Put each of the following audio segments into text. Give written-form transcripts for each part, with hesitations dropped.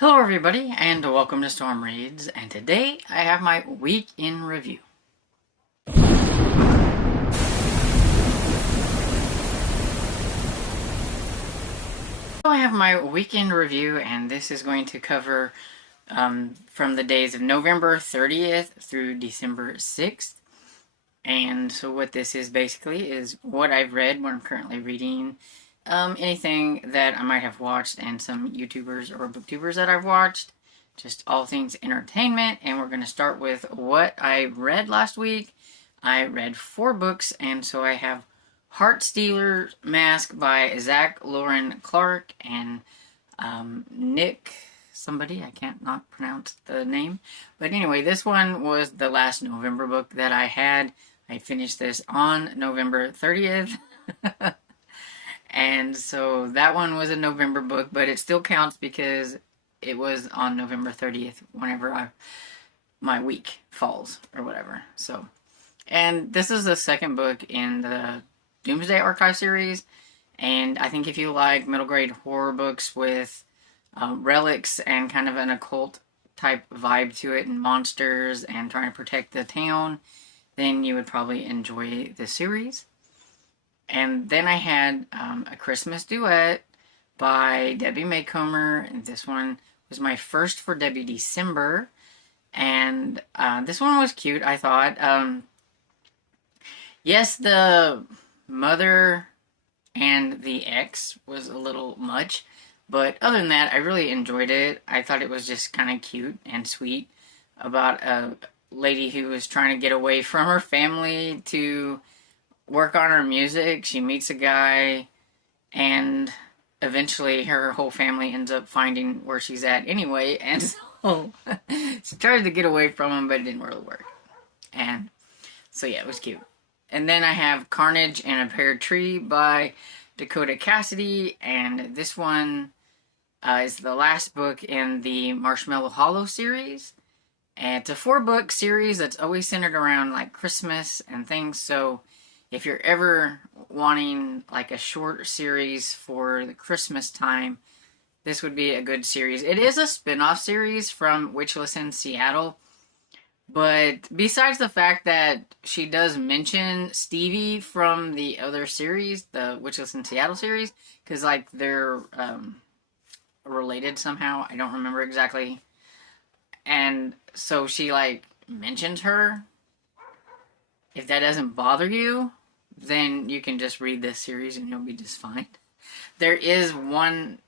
Hello everybody, and welcome to Storm Reads, and today I have my week in review. So I have my weekend review, and this is going to cover from the days of November 30th through December 6th. And so what this is basically is what I've read, what I'm currently reading, anything that I might have watched, and some YouTubers or booktubers that I've watched. Just all things entertainment, and we're going to start with what I read last week. I read 4 books, and so I have Heartstealer Mask by Zach Lauren Clark and Nick somebody, I can't not pronounce the name. But anyway, this one was the last November book that I had. I finished this on November 30th. And so that one was a November book, but it still counts because it was on November 30th whenever my week falls or whatever. So, and this is the second book in the Doomsday Archive series, and I think if you like middle grade horror books with relics and kind of an occult type vibe to it, and monsters and trying to protect the town, then you would probably enjoy the series. And then I had A Christmas Duet by Debbie Maycomer, and this one was my first for Debbie December, and this one was cute, I thought. Yes, the mother and the ex was a little much, but other than that, I really enjoyed it. I thought it was just kind of cute and sweet about a lady who was trying to get away from her family to work on her music. She meets a guy, and eventually her whole family ends up finding where she's at anyway, and so she tries to get away from him, but it didn't really work. And so yeah, it was cute. And then I have Carnage and a Pear Tree by Dakota Cassidy, and this one is the last book in the Marshmallow Hollow series. And it's a 4-book series that's always centered around like Christmas and things, so if you're ever wanting like a short series for the Christmas time, this would be a good series. It is a spin-off series from Wishlists in Seattle, but besides the fact that she does mention Stevie from the other series, the Wishlists in Seattle series, because like they're related somehow, I don't remember exactly, and so she like mentions her. If that doesn't bother you, then you can just read this series and you'll be just fine. There is one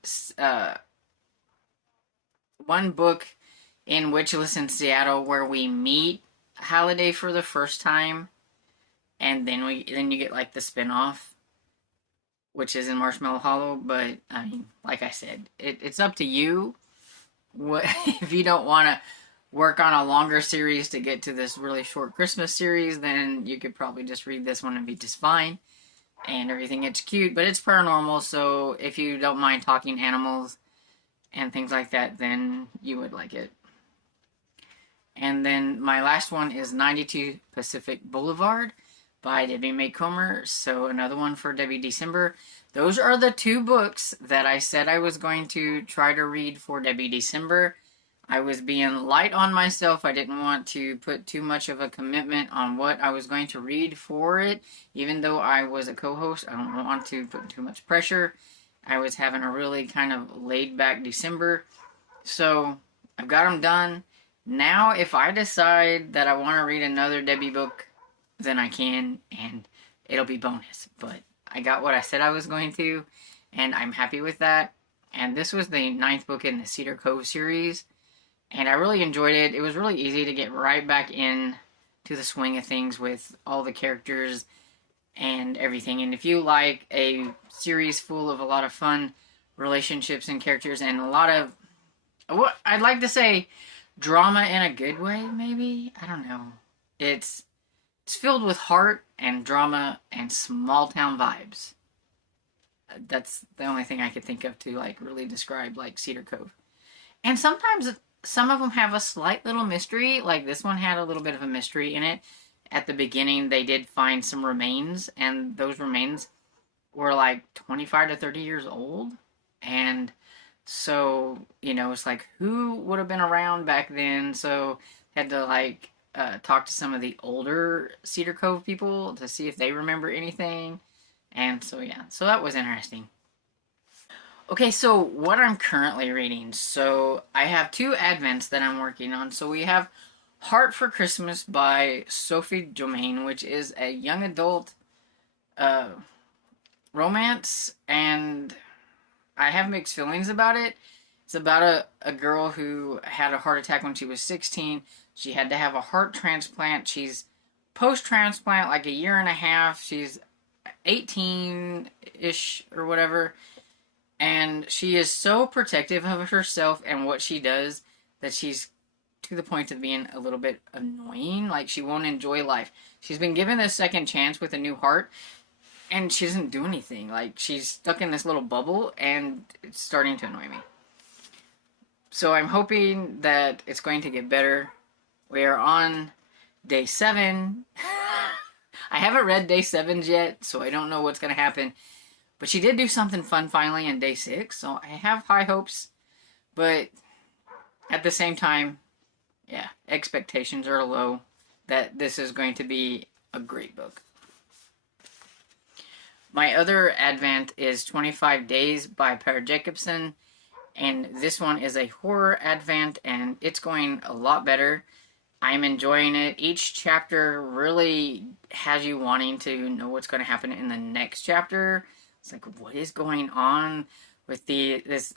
book in Wishlists in Seattle where we meet Halliday for the first time, and then you get like the spin-off, which is in Marshmallow Hollow. But I mean, like I said, it's up to you. What if you don't want to work on a longer series to get to this really short Christmas series, then you could probably just read this one and be just fine. And everything, it's cute, but it's paranormal, so if you don't mind talking animals and things like that, then you would like it. And then my last one is 92 Pacific Boulevard by Debbie Maycomer, so another one for Debbie December. Those are the 2 books that I said I was going to try to read for Debbie December. I was being light on myself. I didn't want to put too much of a commitment on what I was going to read for it. Even though I was a co-host, I don't want to put too much pressure. I was having a really kind of laid-back December. So I've got them done. Now, if I decide that I want to read another Debbie book, then I can, and it'll be bonus. But I got what I said I was going to, and I'm happy with that. And this was the 9th book in the Cedar Cove series, and I really enjoyed it. It was really easy to get right back in to the swing of things with all the characters and everything. And if you like a series full of a lot of fun relationships and characters and a lot of, what I'd like to say, drama in a good way, maybe? I don't know. It's filled with heart and drama and small town vibes. That's the only thing I could think of to like really describe like Cedar Cove. And sometimes some of them have a slight little mystery. Like this one had a little bit of a mystery in it. At the beginning, they did find some remains, and those remains were like 25 to 30 years old. And So, it's like, who would have been around back then? So, had to like talk to some of the older Cedar Cove people to see if they remember anything. And so, yeah, so that was interesting. Okay, so what I'm currently reading. So, I have two Advents that I'm working on. So, we have Heart for Christmas by Sophie Domain, which is a young adult uh, romance, and I have mixed feelings about it. It's about a girl who had a heart attack when she was 16. She had to have a heart transplant. She's post-transplant, like a year and a half. She's 18-ish or whatever. And she is so protective of herself and what she does that she's to the point of being a little bit annoying. Like, she won't enjoy life. She's been given this second chance with a new heart, and she doesn't do anything. Like, she's stuck in this little bubble, and it's starting to annoy me. So I'm hoping that it's going to get better. We are on day 7. I haven't read day 7 yet, so I don't know what's going to happen. But she did do something fun finally in day 6, so I have high hopes. But at the same time, yeah, expectations are low that this is going to be a great book. My other Advent is 25 Days by Per Jacobson, and this one is a horror Advent, and it's going a lot better. I'm enjoying it. Each chapter really has you wanting to know what's going to happen in the next chapter. It's like, what is going on with this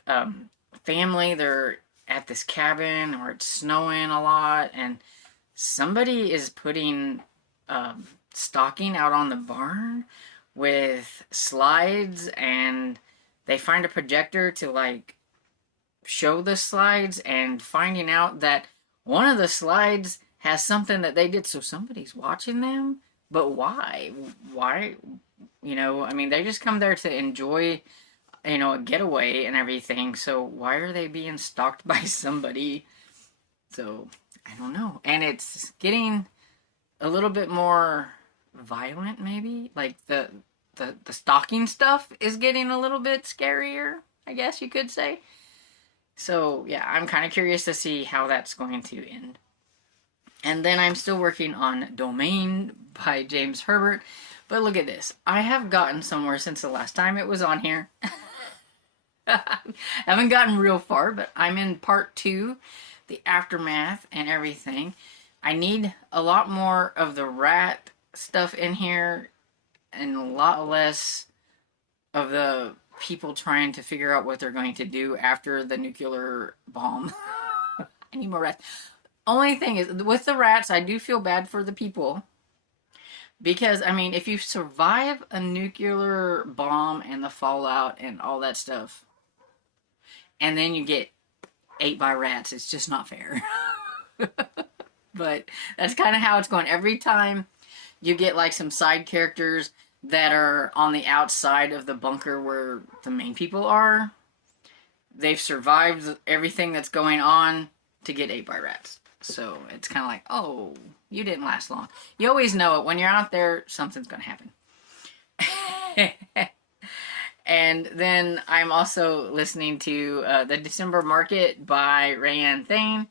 family? They're at this cabin, or it's snowing a lot, and somebody is putting stocking out on the barn with slides, and they find a projector to like show the slides, and finding out that one of the slides has something that they did, so somebody's watching them. But why? I mean, they just come there to enjoy, a getaway and everything, so why are they being stalked by somebody? So, I don't know. And it's getting a little bit more violent, maybe? Like, the stalking stuff is getting a little bit scarier, I guess you could say. So, yeah, I'm kind of curious to see how that's going to end. And then I'm still working on Domain by James Herbert. But look at this. I have gotten somewhere since the last time it was on here. I haven't gotten real far, but I'm in part 2, the aftermath and everything. I need a lot more of the rat stuff in here, and a lot less of the people trying to figure out what they're going to do after the nuclear bomb. I need more rats. Only thing is, with the rats, I do feel bad for the people. Because, I mean, if you survive a nuclear bomb and the fallout and all that stuff, and then you get ate by rats, it's just not fair. But that's kind of how it's going. Every time you get like some side characters that are on the outside of the bunker where the main people are, they've survived everything that's going on to get ate by rats. So it's kind of like, oh, you didn't last long. You always know it. When you're out there, something's going to happen. And then I'm also listening to The December Market by Rayanne Thane.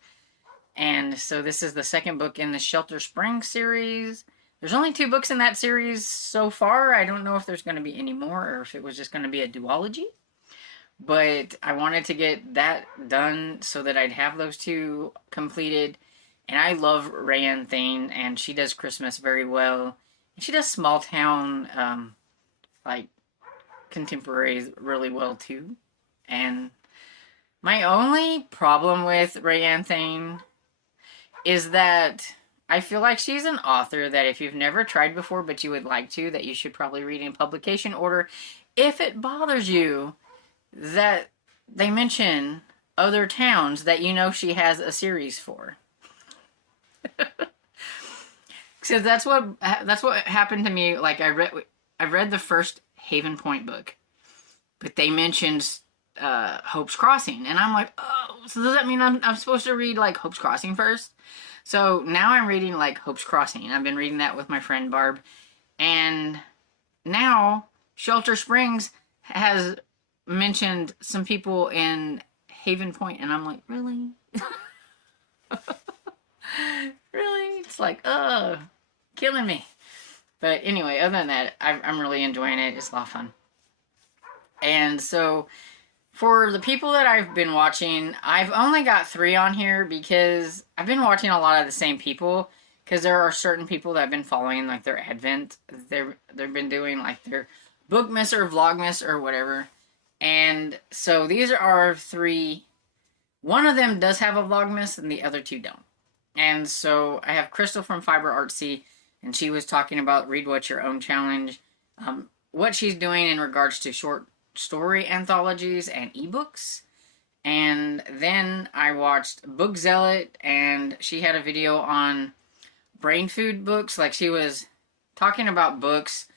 And so this is the second book in the Shelter Springs series. There's only 2 books in that series so far. I don't know if there's going to be any more, or if it was just going to be a duology. But I wanted to get that done so that I'd have those 2 completed. And I love Rayanne Thane, and she does Christmas very well. And she does small town, like, contemporaries really well, too. And my only problem with Rayanne Thane is that I feel like she's an author that if you've never tried before but you would like to, that you should probably read in publication order. If it bothers you that they mention other towns that she has a series for. So that's what happened to me. Like, I read the first Haven Point book, but they mentioned Hope's Crossing, and I'm like, oh, so does that mean I'm supposed to read like Hope's Crossing first? So now I'm reading like Hope's Crossing. I've been reading that with my friend Barb, and now Shelter Springs has mentioned some people in Haven Point, and I'm like, really? Really? It's like, killing me. But anyway, other than that, I'm really enjoying it. It's a lot of fun. And so, for the people that I've been watching, I've only got 3 on here because I've been watching a lot of the same people. Because there are certain people that I've been following, like their Advent. They've been doing like their Bookmas or Vlogmas or whatever. And so these are 3. One of them does have a Vlogmas and the other 2 don't. And so I have Crystal from Fiber Artsy, and she was talking about Read What's Your Own Challenge. What she's doing in regards to short story anthologies and ebooks. And then I watched Book Zealot, and she had a video on brain food books. Like, she was talking about books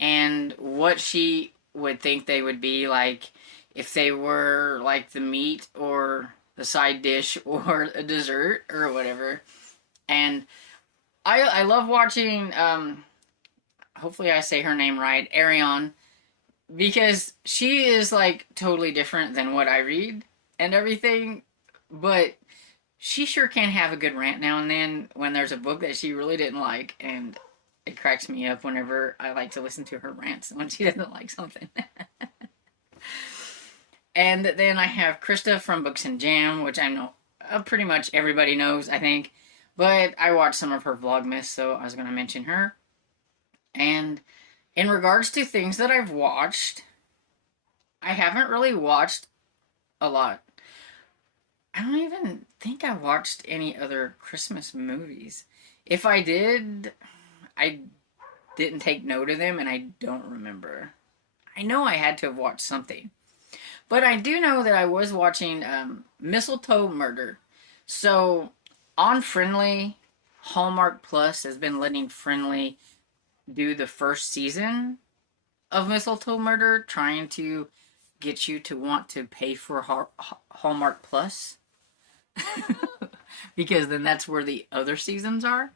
and what she would think they would be like if they were like the meat or the side dish or a dessert or whatever. And I love watching, hopefully I say her name right, Arion, because she is like totally different than what I read and everything, but she sure can have a good rant now and then when there's a book that she really didn't like, and it cracks me up whenever I like to listen to her rants when she doesn't like something. And then I have Krista from Books and Jam, which I know pretty much everybody knows, I think. But I watched some of her Vlogmas, so I was going to mention her. And in regards to things that I've watched, I haven't really watched a lot. I don't even think I watched any other Christmas movies. If I did, I didn't take note of them, and I don't remember. I know I had to have watched something. But I do know that I was watching Mistletoe Murder. So, on Friendly, Hallmark Plus has been letting Friendly do the first season of Mistletoe Murder, trying to get you to want to pay for Hallmark Plus. Because then that's where the other seasons are.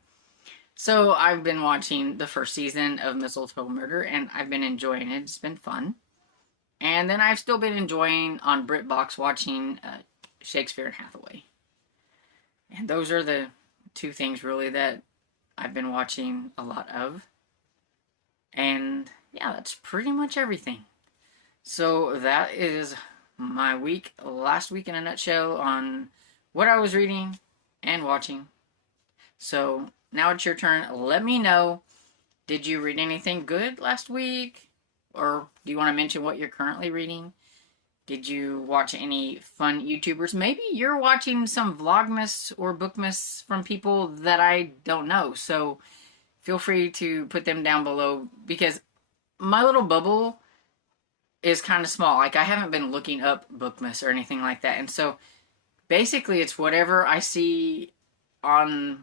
So, I've been watching the first season of Mistletoe Murder, and I've been enjoying it. It's been fun. And then I've still been enjoying on BritBox watching Shakespeare and Hathaway. And those are the 2 things really that I've been watching a lot of. And yeah, that's pretty much everything. So that is my week, last week in a nutshell on what I was reading and watching. So now it's your turn. Let me know, did you read anything good last week? Or do you want to mention what you're currently reading? Did you watch any fun YouTubers? Maybe you're watching some Vlogmas or Bookmas from people that I don't know. So feel free to put them down below, because my little bubble is kind of small. Like, I haven't been looking up Bookmas or anything like that. And so basically it's whatever I see on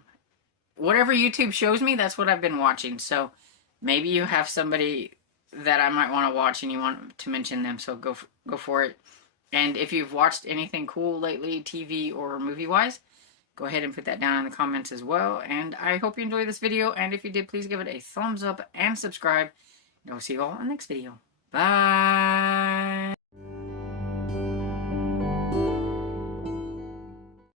whatever YouTube shows me, that's what I've been watching. So maybe you have somebody that I might want to watch and you want to mention them, so go for it. And if you've watched anything cool lately, TV or movie-wise, go ahead and put that down in the comments as well. And I hope you enjoyed this video, and if you did, please give it a thumbs up and subscribe. And I'll see you all in the next video. Bye!